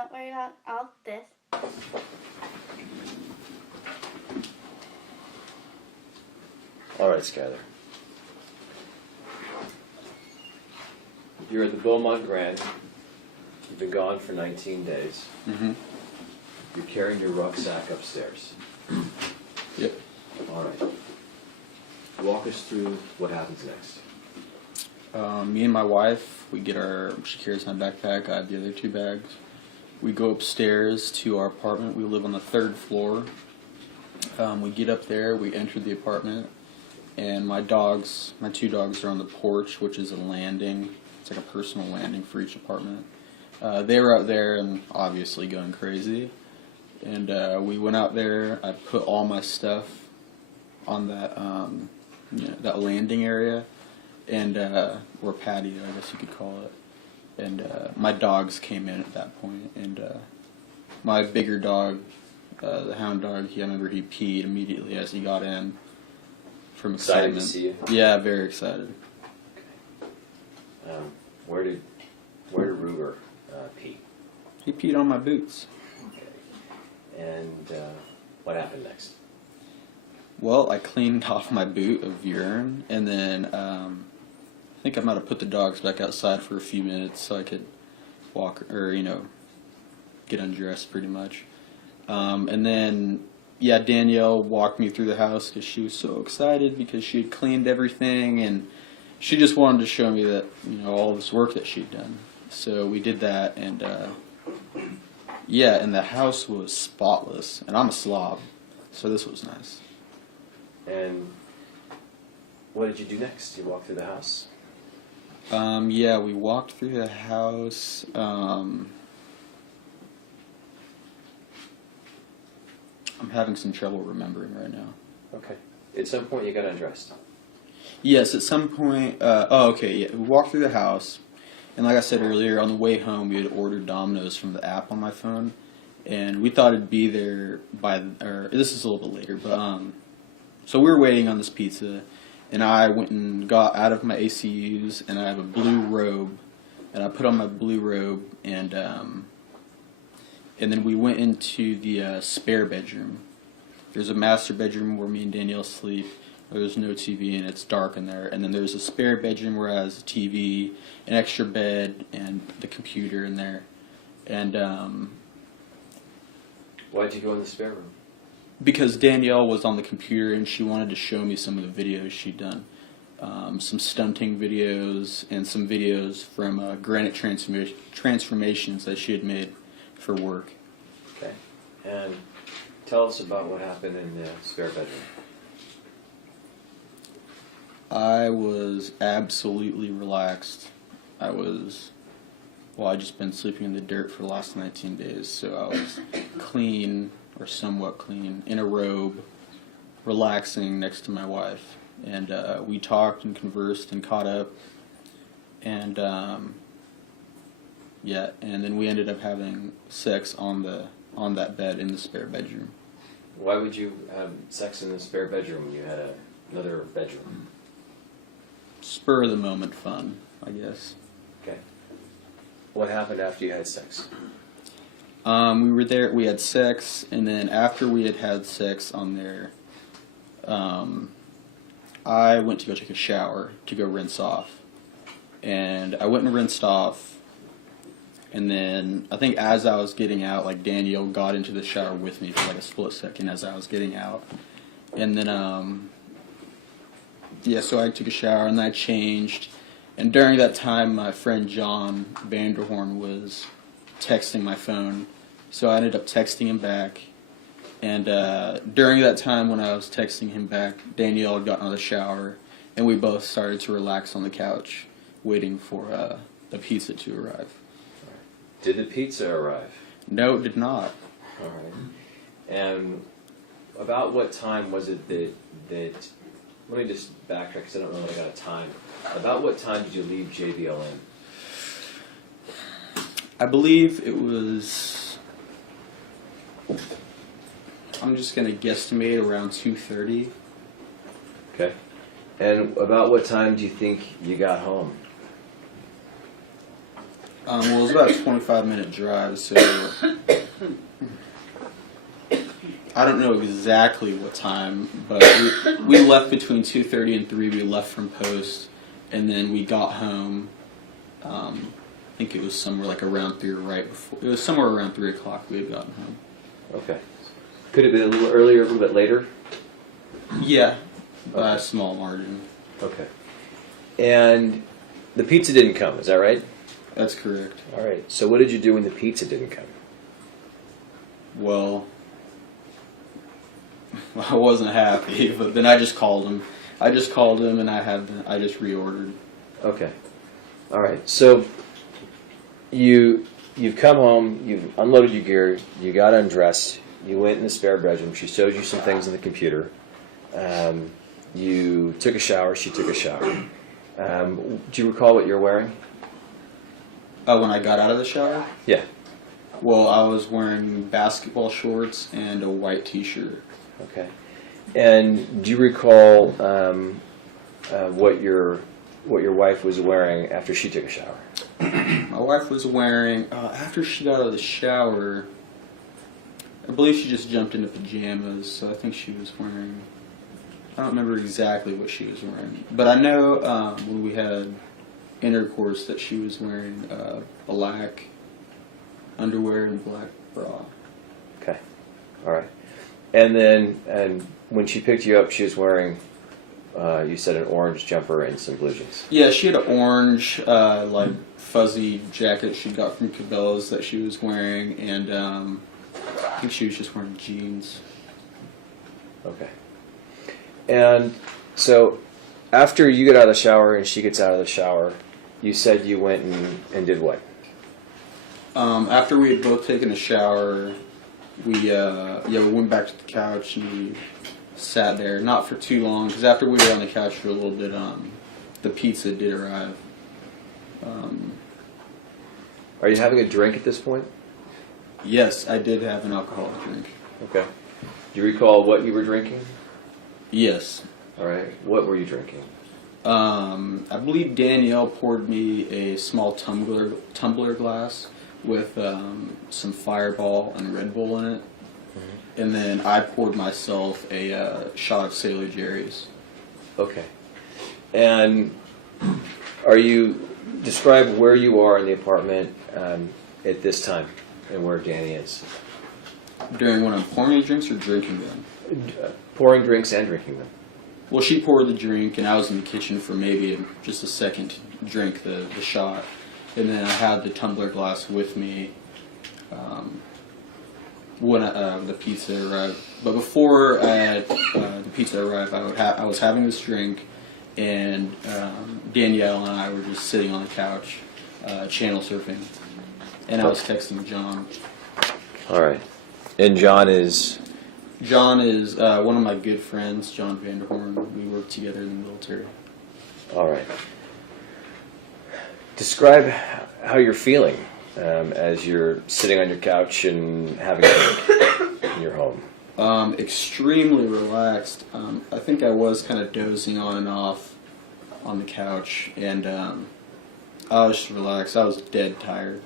don't worry about all this. All right, Skylar. You're at the Beaumont Grand. You've been gone for 19 days. Mm-hmm. You're carrying your rucksack upstairs. Yep. All right. Walk us through what happens next. Me and my wife, she carries my backpack, I have the other 2 bags. We go upstairs to our apartment. We live on the 3rd floor. We get up there, we enter the apartment, and my 2 dogs are on the porch, which is a landing. It's like a personal landing for each apartment. They were out there and obviously going crazy. And we went out there. I put all my stuff on that that landing area, and or patio, I guess you could call it. And my dogs came in at that point, and my bigger dog, the hound dog, I remember he peed immediately as he got in from excitement. Excited to see you? Yeah, very excited. Okay. Where did Ruger pee? He peed on my boots. Okay. And what happened next? Well, I cleaned off my boot of urine, and then I think I might have put the dogs back outside for a few minutes so I could walk, or get undressed pretty much. And then, yeah, Danielle walked me through the house because she was so excited because she had cleaned everything, and she just wanted to show me that, all this work that she'd done. So we did that, and yeah, and the house was spotless, and I'm a slob, so this was nice. And what did you do next? You walked through the house? Yeah, we walked through the house. I'm having some trouble remembering right now. Okay. At some point you got undressed. Yes, at some point. Okay, yeah. We walked through the house, and like I said earlier, on the way home, we had ordered Domino's from the app on my phone, and we thought it'd be there this is a little bit later, but so we were waiting on this pizza, and I went and got out of my ACUs, and I have a blue robe, and I put on my blue robe, and then we went into the spare bedroom. There's a master bedroom where me and Danielle sleep. There's no TV, and it's dark in there. And then there's a spare bedroom where it has a TV, an extra bed, and the computer in there. And Why'd you go in the spare room? because Danielle was on the computer, and she wanted to show me some of the videos she'd done. Some stunting videos, and some videos from granite transformations that she had made for work. Okay. And tell us about what happened in the spare bedroom. I was absolutely relaxed. I just been sleeping in the dirt for the last 19 days, so I was clean, or somewhat clean, in a robe, relaxing next to my wife. And we talked and conversed and caught up, and yeah, and then we ended up having sex on that bed in the spare bedroom. Why would you have sex in the spare bedroom when you had another bedroom? Spur of the moment fun, I guess. Okay. What happened after you had sex? We were there, we had sex, and then after we had had sex on there, I went to go take a shower to go rinse off. And I went and rinsed off, and then I think as I was getting out, like, Danielle got into the shower with me for like a split second as I was getting out. And then, yeah, so I took a shower and then I changed. And during that time, my friend John Vanderhorn was texting my phone. So I ended up texting him back. And during that time when I was texting him back, Danielle had gotten out of the shower, and we both started to relax on the couch, waiting for the pizza to arrive. Did the pizza arrive? No, it did not. All right. And about what time was it that let me just backtrack because I don't know that I got a time. About what time did you leave JVLN? I believe it was, I'm just going to guesstimate around 2:30. Okay. And about what time do you think you got home? Well, it was about a 25-minute drive, so I don't know exactly what time, but we left between 2:30 and 3. We left from post, and then we got home. I think it was somewhere like around 3 or right before. It was somewhere around 3 o'clock we had gotten home. Okay. Could it have been a little earlier, a little bit later? Yeah, by a small margin. Okay. And the pizza didn't come, is that right? That's correct. All right. So what did you do when the pizza didn't come? Well, I wasn't happy, but then I just called him. I just called him, and I just reordered. Okay. All right. So you've come home, you've unloaded your gear, you got undressed, you went in the spare bedroom, she showed you some things on the computer, you took a shower, she took a shower. Do you recall what you're wearing? When I got out of the shower? Yeah. Well, I was wearing basketball shorts and a white T-shirt. Okay. And do you recall what your wife was wearing after she took a shower? My wife was wearing, after she got out of the shower, I believe she just jumped into pajamas, so I think she was wearing, I don't remember exactly what she was wearing. But I know when we had intercourse that she was wearing black underwear and black bra. Okay. All right. And then when she picked you up, she was wearing, you said, an orange jumper and some blue jeans. Yeah, she had an orange, like, fuzzy jacket she got from Cabela's that she was wearing, and I think she was just wearing jeans. Okay. And so after you get out of the shower and she gets out of the shower, you said you went and did what? After we had both taken a shower, we went back to the couch and we sat there, not for too long, because after we were on the couch for a little bit, the pizza did arrive. Are you having a drink at this point? Yes, I did have an alcoholic drink. Okay. Do you recall what you were drinking? Yes. All right. What were you drinking? I believe Danielle poured me a small tumbler glass with some Fireball and Red Bull in it. Mm-hmm. And then I poured myself a shot of Sailor Jerry's. Okay. And describe where you are in the apartment at this time and where Danny is. During when I'm pouring the drinks or drinking them? Pouring drinks and drinking them. Well, she poured the drink, and I was in the kitchen for maybe just a second to drink the shot. And then I had the tumbler glass with me when the pizza arrived. But before the pizza arrived, I was having this drink, and Danielle and I were just sitting on the couch, channel surfing. And I was texting John. All right. And John is? John is one of my good friends, John Vanderhorn. We work together in the military. All right. Describe how you're feeling as you're sitting on your couch and having a drink in your home. Extremely relaxed. I think I was kind of dozing on and off on the couch, and I was just relaxed. I was dead tired.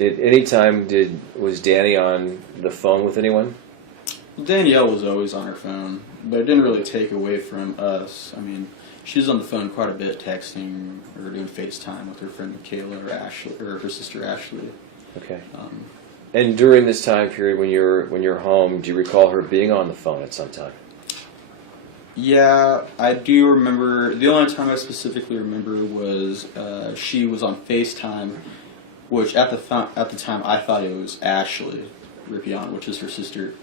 At any time was Danny on the phone with anyone? Danielle was always on her phone, but it didn't really take away from us. I mean, she was on the phone quite a bit, texting or doing FaceTime with her friend Michaela or Ashley or her sister Ashley. Okay. And during this time period when you're home, do you recall her being on the phone at some time? Yeah, I do remember. The only time I specifically remember was she was on FaceTime, which at the time I thought it was Ashley Rippeon, which is her sister.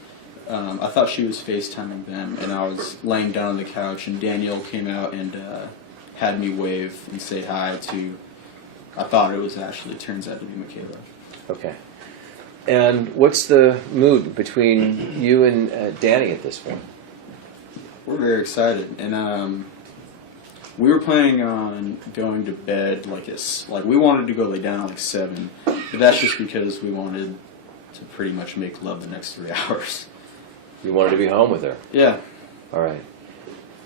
I thought she was FaceTiming them, and I was laying down on the couch, and Danielle came out and had me wave and say hi to. I thought it was Ashley. It turns out to be Michaela. Okay. And what's the mood between you and Danny at this point? We're very excited, and we were planning on going to bed like we wanted to go lay down at like 7, but that's just because we wanted to pretty much make love the next 3 hours. You wanted to be home with her? Yeah. All right.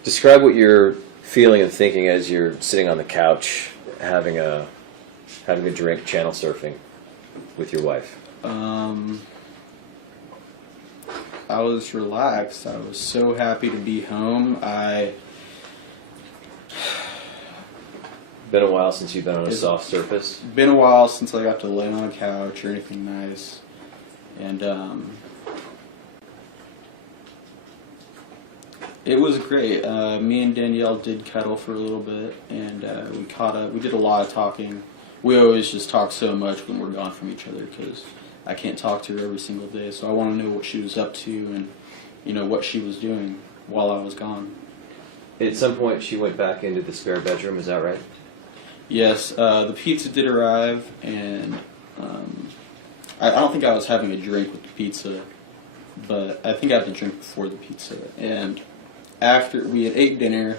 Describe what you're feeling and thinking as you're sitting on the couch having a drink, channel surfing with your wife? I was relaxed. I was so happy to be home. Been a while since you've been on a soft surface. Been a while since I got to lay on a couch or anything nice, and it was great. Me and Danielle did cuddle for a little bit, and we caught up. We did a lot of talking. We always just talk so much when we're gone from each other because I can't talk to her every single day. So I want to know what she was up to and, you know, what she was doing while I was gone. At some point, she went back into the spare bedroom. Is that right? Yes, the pizza did arrive, and I don't think I was having a drink with the pizza, but I think I had a drink before the pizza. And after we had ate dinner,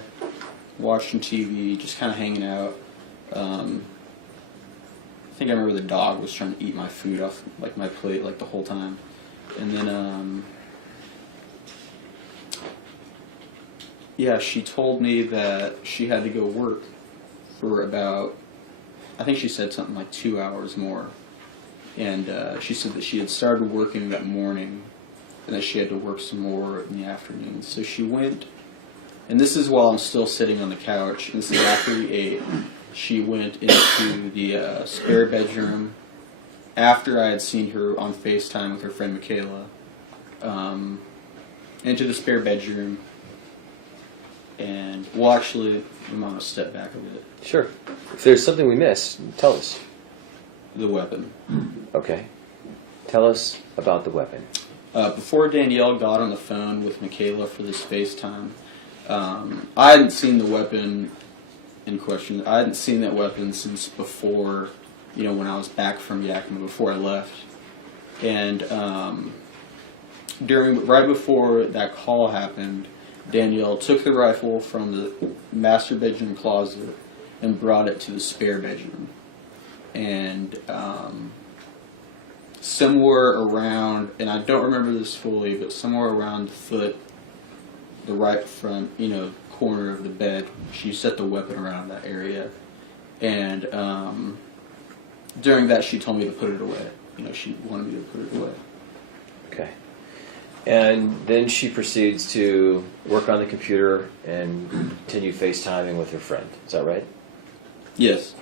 watching TV, just kind of hanging out, I think I remember the dog was trying to eat my food off like my plate like the whole time, and then yeah, she told me that she had to go work for about, I think she said something like 2 hours more, and she said that she had started working that morning and that she had to work some more in the afternoon. So she went, and this is while I'm still sitting on the couch, and this is after we ate. She went into the spare bedroom after I had seen her on FaceTime with her friend Michaela, into the spare bedroom, and, well, actually, I'm going to step back a bit. Sure. If there's something we missed, tell us. The weapon. Okay. Tell us about the weapon. Before Danielle got on the phone with Michaela for this FaceTime, I hadn't seen the weapon in question. I hadn't seen that weapon since before, you know, when I was back from Yakima, before I left. And right before that call happened, Danielle took the rifle from the master bedroom closet and brought it to the spare bedroom. And somewhere around, and I don't remember this fully, but somewhere around the right front, you know, corner of the bed, she set the weapon around that area. And during that, she told me to put it away. You know, she wanted me to put it away. Okay. And then she proceeds to work on the computer and continue FaceTiming with her friend. Is that right? Yes.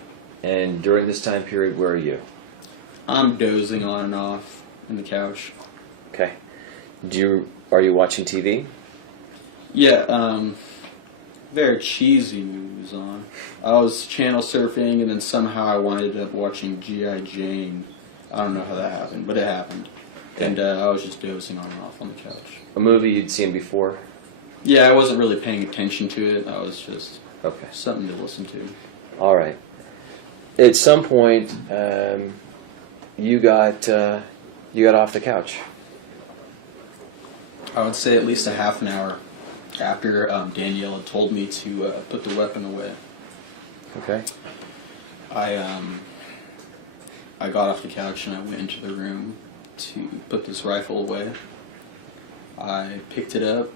And during this time period, where are you? I'm dozing on and off in the couch. Okay. Are you watching TV? Yeah, very cheesy movies on. I was channel surfing, and then somehow I winded up watching G.I. Jane. I don't know how that happened, but it happened. And I was just dozing on and off on the couch. A movie you'd seen before? Yeah, I wasn't really paying attention to it. I was just something to listen to. All right. At some point, you got off the couch. I would say at least a half an hour after Danielle had told me to put the weapon away. Okay. I got off the couch and I went into the room to put this rifle away. I picked it up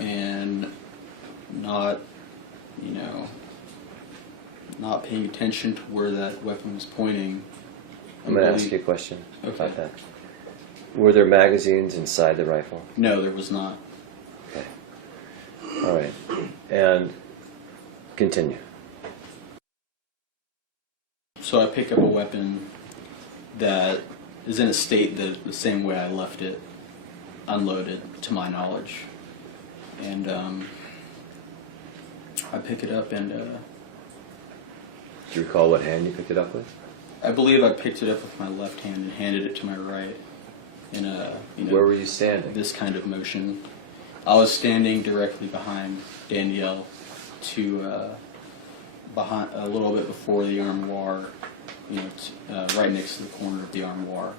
and not paying attention to where that weapon was pointing. I'm going to ask you a question Okay. about that. Were there magazines inside the rifle? No, there was not. Okay. All right. And continue. So I pick up a weapon that is in a state that the same way I left it, unloaded, to my knowledge. And I pick it up and... Do you recall what hand you picked it up with? I believe I picked it up with my left hand and handed it to my right in a... Where were you standing? This kind of motion. I was standing directly behind Danielle behind a little bit before the armoire, right next to the corner of the armoire.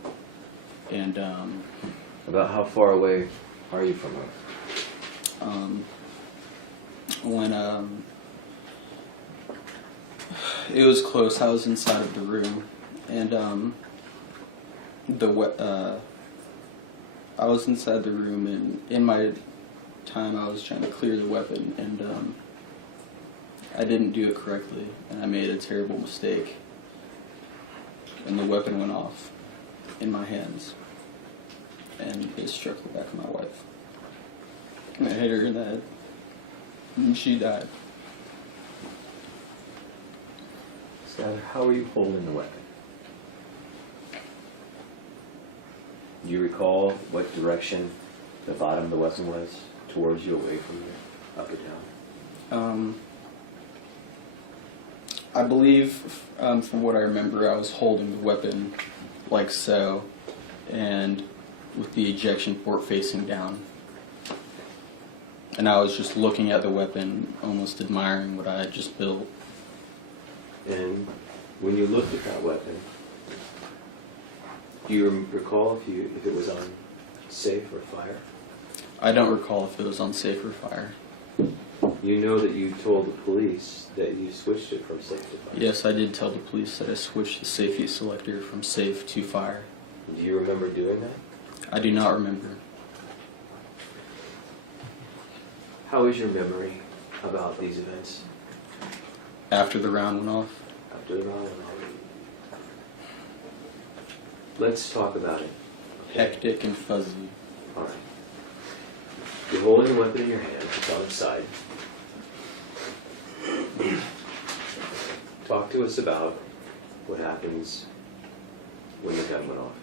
And about how far away are you from her? When it was close, I was inside of the room, and I was inside the room, and in my time, I was trying to clear the weapon, and I didn't do it correctly, and I made a terrible mistake. And the weapon went off in my hands, and it struck the back of my wife. And I hit her in the head, and she died. Skylar, how were you holding the weapon? Do you recall what direction the bottom of the weapon was? Towards you, away from you, up or down? I believe, from what I remember, I was holding the weapon like so, and with the ejection port facing down. And I was just looking at the weapon, almost admiring what I had just built. And when you looked at that weapon, do you recall if it was on safe or fire? I don't recall if it was on safe or fire. You know that you told the police that you switched it from safe to fire. Yes, I did tell the police that I switched the safety selector from safe to fire. Do you remember doing that? I do not remember. How is your memory about these events? After the round went off? After the round went off. Let's talk about it. Okay? Hectic and fuzzy. All right. You're holding the weapon in your hand. It's on its side. Talk to us about what happens when the gun went off.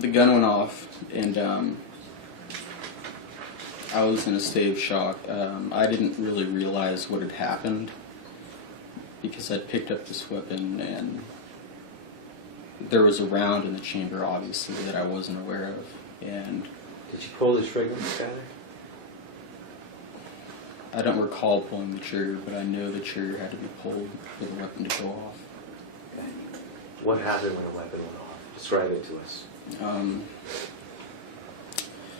The gun went off, and I was in a state of shock. I didn't really realize what had happened because I'd picked up this weapon, and there was a round in the chamber, obviously, that I wasn't aware of. And did you pull the trigger, Skylar? I don't recall pulling the trigger, but I know the trigger had to be pulled for the weapon to go off. Okay. What happened when the weapon went off? Describe it to us.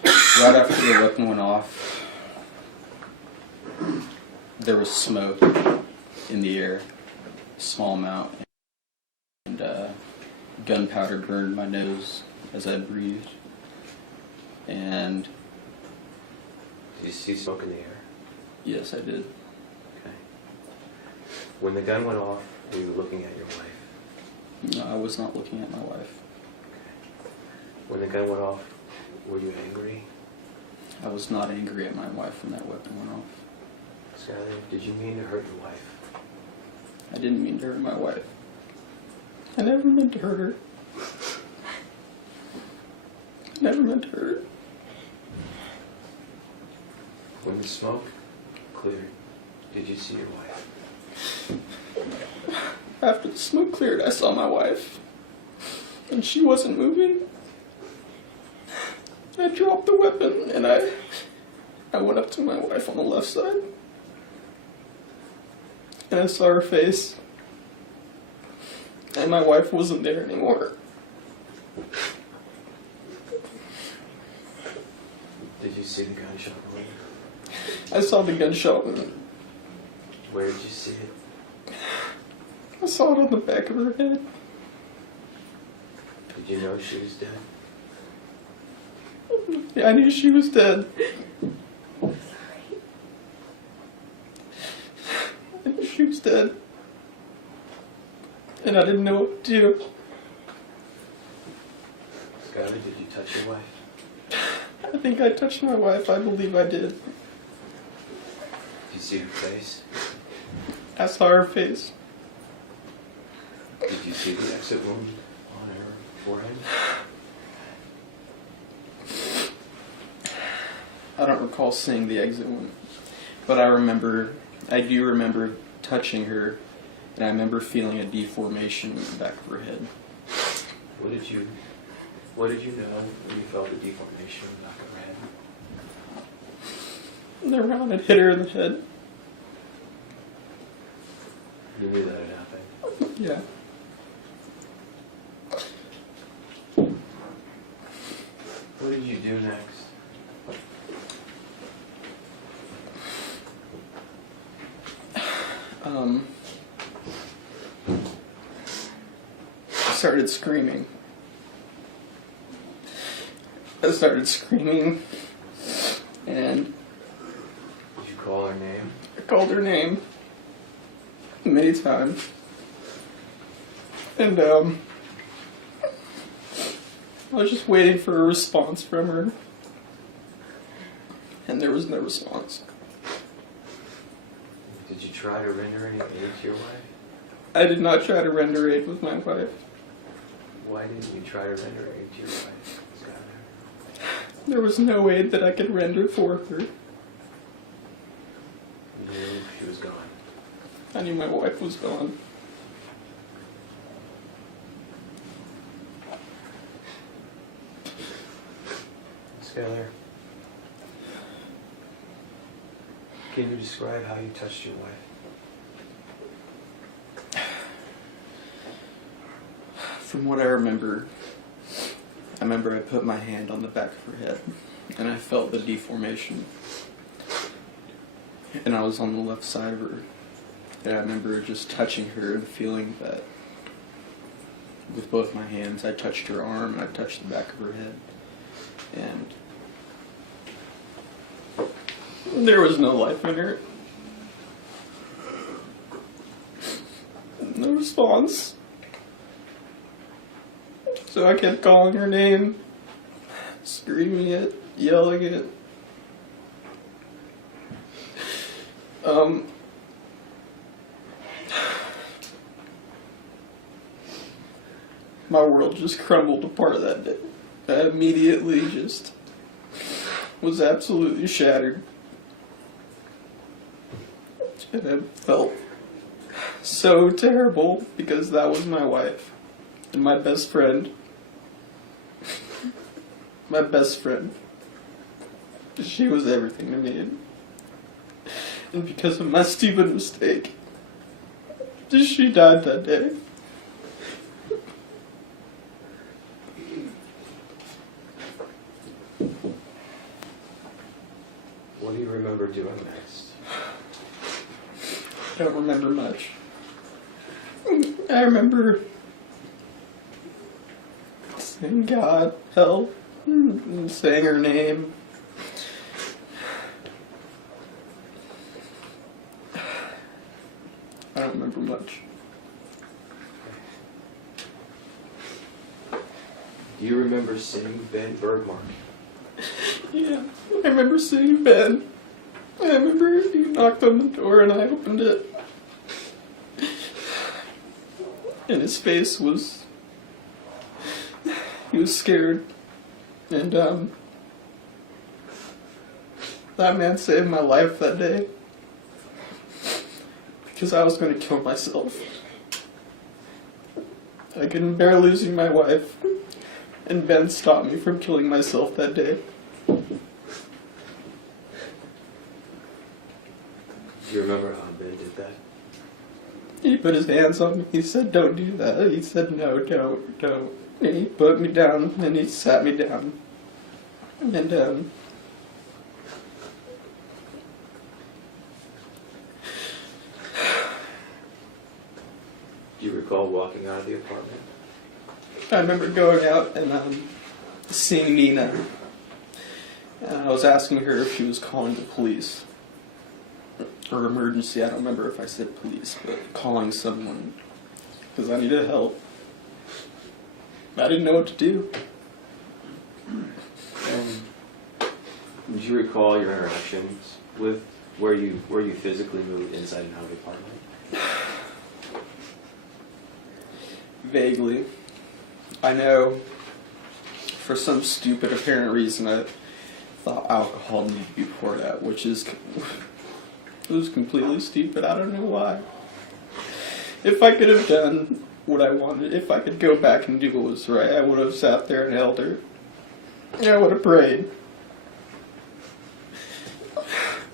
Right after the weapon went off, there was smoke in the air, a small amount, and gunpowder burned my nose as I breathed. And did you see smoke in the air? yes, I did. Okay. When the gun went off, were you looking at your wife? No, I was not looking at my wife. Okay. When the gun went off, were you angry? I was not angry at my wife when that weapon went off. Skylar, did you mean to hurt your wife? I didn't mean to hurt my wife. I never meant to hurt her. I never meant to hurt her. When the smoke cleared, did you see your wife? After the smoke cleared, I saw my wife, and she wasn't moving. I dropped the weapon, and I went up to my wife on the left side, and I saw her face, and my wife wasn't there anymore. Did you see the gunshot wound? I saw the gunshot wound. Where did you see it? I saw it on the back of her head. Did you know she was dead? Yeah, I knew she was dead. I knew she was dead. And I didn't know what to do. Skylar, did you touch your wife? I think I touched my wife. I believe I did. Did you see her face? I saw her face. Did you see the exit wound on her forehead? I don't recall seeing the exit wound, but I do remember touching her, and I remember feeling a deformation in the back of her head. What did you know when you felt the deformation in the back of her head? The round had hit her in the head. You knew that had happened. Yeah. What did you do next? I started screaming. And Did you call her name? I called her name many times. And I was just waiting for a response from her. And there was no response. Did you try to render any aid to your wife? I did not try to render aid with my wife. Why didn't you try to render aid to your wife, Skylar? There was no aid that I could render for her. You knew she was gone. I knew my wife was gone. Skylar, can you describe how you touched your wife? From what I remember I put my hand on the back of her head, and I felt the deformation. And I was on the left side of her, and I remember just touching her and feeling that with both my hands. I touched her arm, and I touched the back of her head, and there was no life in her. No response. So I kept calling her name, screaming it, yelling it. My world just crumbled apart that day. I immediately just was absolutely shattered. And I felt so terrible because that was my wife and my best friend. My best friend. She was everything to me. And because of my stupid mistake, she died that day. What do you remember doing next? I don't remember much. I remember saying God, help, and saying her name. I don't remember much. Do you remember seeing Ben Bergmark? Yeah, I remember seeing Ben. I remember he knocked on the door and I opened it. And his face was... he was scared. And, that man saved my life that day. Because I was going to kill myself. I couldn't bear losing my wife. And Ben stopped me from killing myself that day. Do you remember how Ben did that? He put his hands on me. He said, don't do that. He said, no, don't. And he put me down, and he sat me down. And, Do you recall walking out of the apartment? I remember going out and seeing Nina. And I was asking her if she was calling the police. Or emergency, I don't remember if I said police, but calling someone. Because I needed help. I didn't know what to do. Do you recall your interactions with where you physically moved inside and out of the apartment? Vaguely. I know for some stupid apparent reason I thought alcohol needed to be poured out, which is... it was completely stupid. I don't know why. If I could have done what I wanted, if I could go back and do what was right, I would have sat there and held her. And I would have prayed.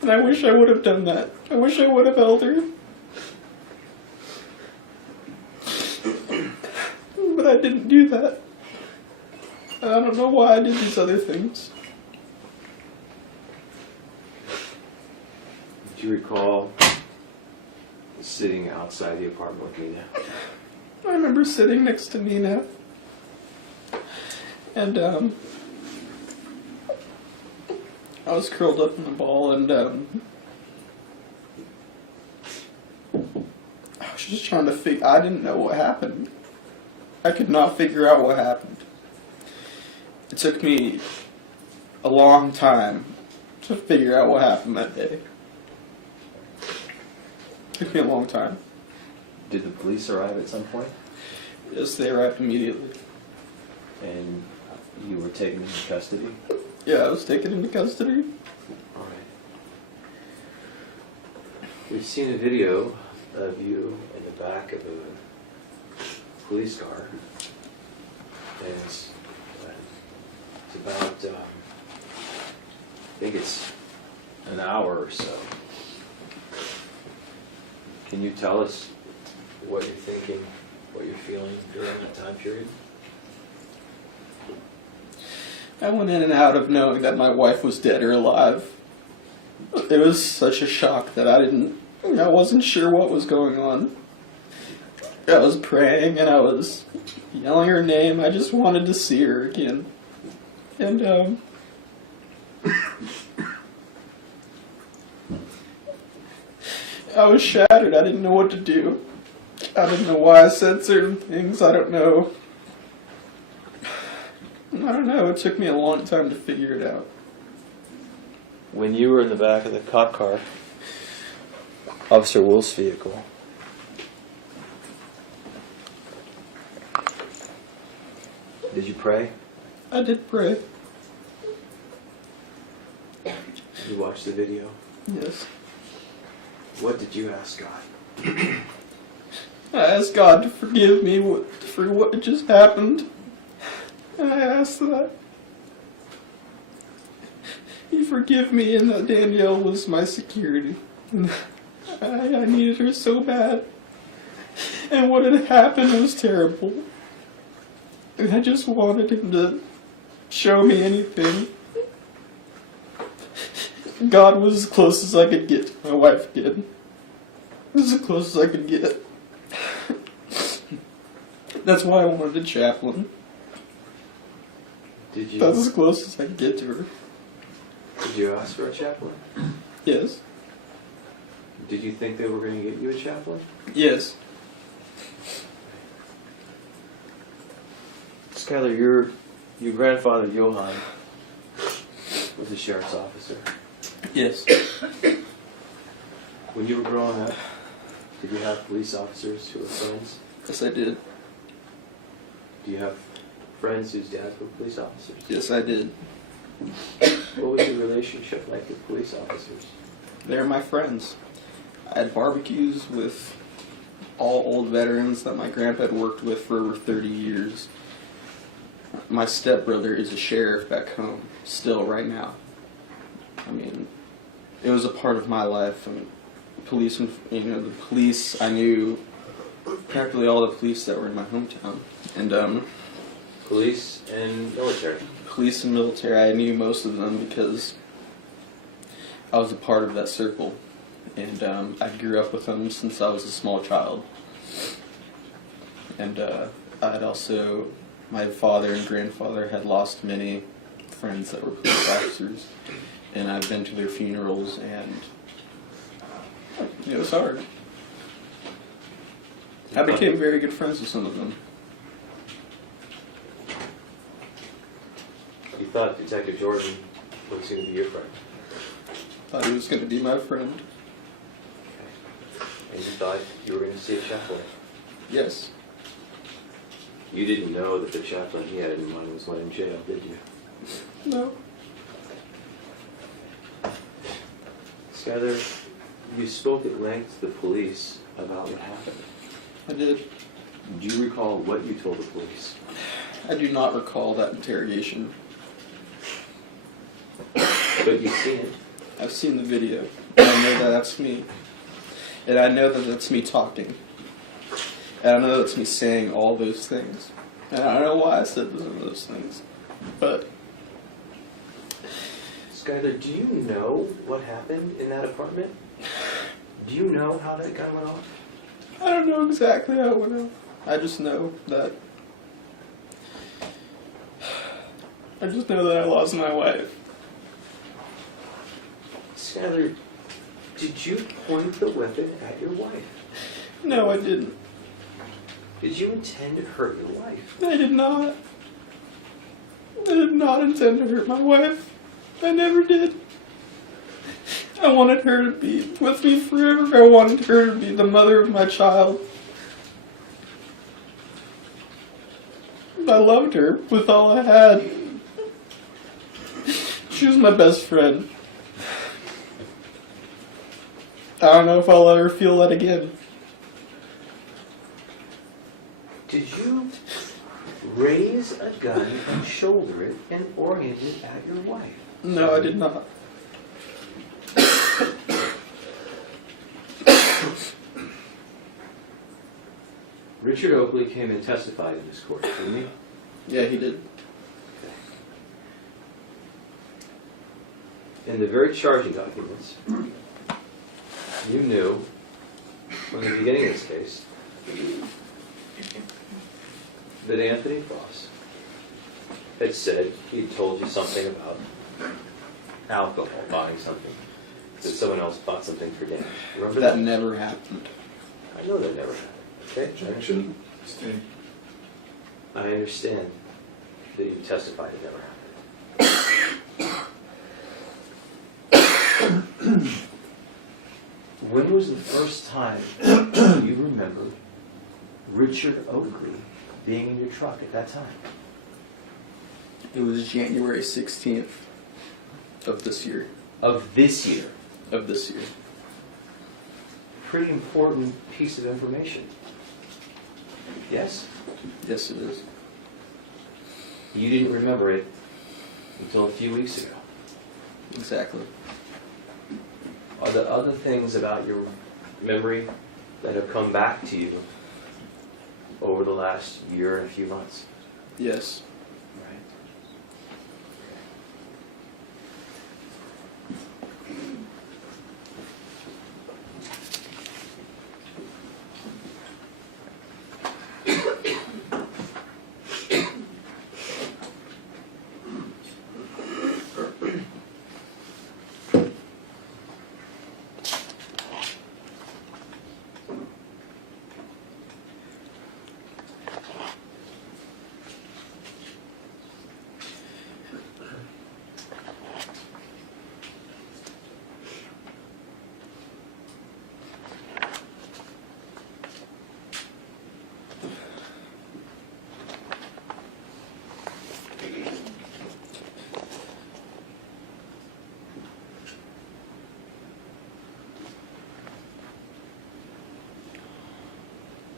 And I wish I would have done that. I wish I would have held her. But I didn't do that. I don't know why I did these other things. Do you recall sitting outside the apartment with Nina? I remember sitting next to Nina. And I was curled up in the ball, and I was just trying to figure. I didn't know what happened. I could not figure out what happened. It took me a long time to figure out what happened that day. It took me a long time. Did the police arrive at some point? Yes, they arrived immediately. And you were taken into custody? Yeah, I was taken into custody. Alright. We've seen a video of you in the back of a police car. And it's about, I think it's an hour or so. Can you tell us what you're thinking, what you're feeling during that time period? I went in and out of knowing that my wife was dead or alive. It was such a shock that I wasn't sure what was going on. I was praying and I was yelling her name. I just wanted to see her again. And, I was shattered. I didn't know what to do. I didn't know why I said certain things. I don't know. It took me a long time to figure it out. When you were in the back of the cop car, Officer Wolf's vehicle, did you pray? I did pray. You watched the video? Yes. What did you ask God? I asked God to forgive me for what just happened. And I asked that He forgive me and that Danielle was my security. And I needed her so bad. And what had happened was terrible. And I just wanted Him to show me anything. God was as close as I could get to my wife again. It was as close as I could get. That's why I wanted a chaplain. Did you? That's as close as I could get to her. Did you ask for a chaplain? Yes. Did you think they were going to get you a chaplain? Yes. Skylar, your grandfather Johann was a sheriff's officer. Yes. When you were growing up, did you have police officers who were friends? Yes, I did. Do you have friends whose dads were police officers? Yes, I did. What was your relationship like with police officers? They're my friends. I had barbecues with all old veterans that my grandpa had worked with for over 30 years. My stepbrother is a sheriff back home, still right now. I mean, it was a part of my life, and police, the police, I knew practically all the police that were in my hometown. And, Police and military? Police and military, I knew most of them because I was a part of that circle. And, I grew up with them since I was a small child. And, I had also, my father and grandfather had lost many friends that were police officers. And I've been to their funerals, and it was hard. I became very good friends with some of them. You thought Detective Jordan was going to be your friend? Thought he was going to be my friend. And you thought you were going to see a chaplain? Yes. You didn't know that the chaplain he had in mind was let in jail, did you? No. Skylar, you spoke at length to the police about what happened. I did. Do you recall what you told the police? I do not recall that interrogation. But you've seen it. I've seen the video, and I know that that's me. And I know that that's me talking. And I know that's me saying all those things. And I don't know why I said those things. But Skylar, do you know what happened in that apartment? Do you know how that gun went off? I don't know exactly how it went off. I just know that I lost my wife. Skylar, did you point the weapon at your wife? No, I didn't. Did you intend to hurt your wife? I did not. I did not intend to hurt my wife. I never did. I wanted her to be with me forever. I wanted her to be the mother of my child. I loved her with all I had. She was my best friend. I don't know if I'll ever feel that again. Did you raise a gun and shoulder it and orient it at your wife? No, I did not. Richard Oakley came and testified in this court, didn't he? Yeah, he did. In the very charging documents, you knew from the beginning of this case that Anthony Foss had said he'd told you something about alcohol, buying something, that someone else bought something for Dan. Remember That never happened. I know that never happened. Okay? Objection. Stay. I understand that you testified it never happened. When was the first time you remember Richard Oakley being in your truck at that time? It was January 16th of this year. Of this year. Of this year. Pretty important piece of information. Yes? Yes, it is. You didn't remember it until a few weeks ago. Exactly. Are there other things about your memory that have come back to you over the last year and a few months? Yes. Right.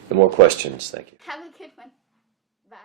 No more questions, thank you. Have a good one. Bye.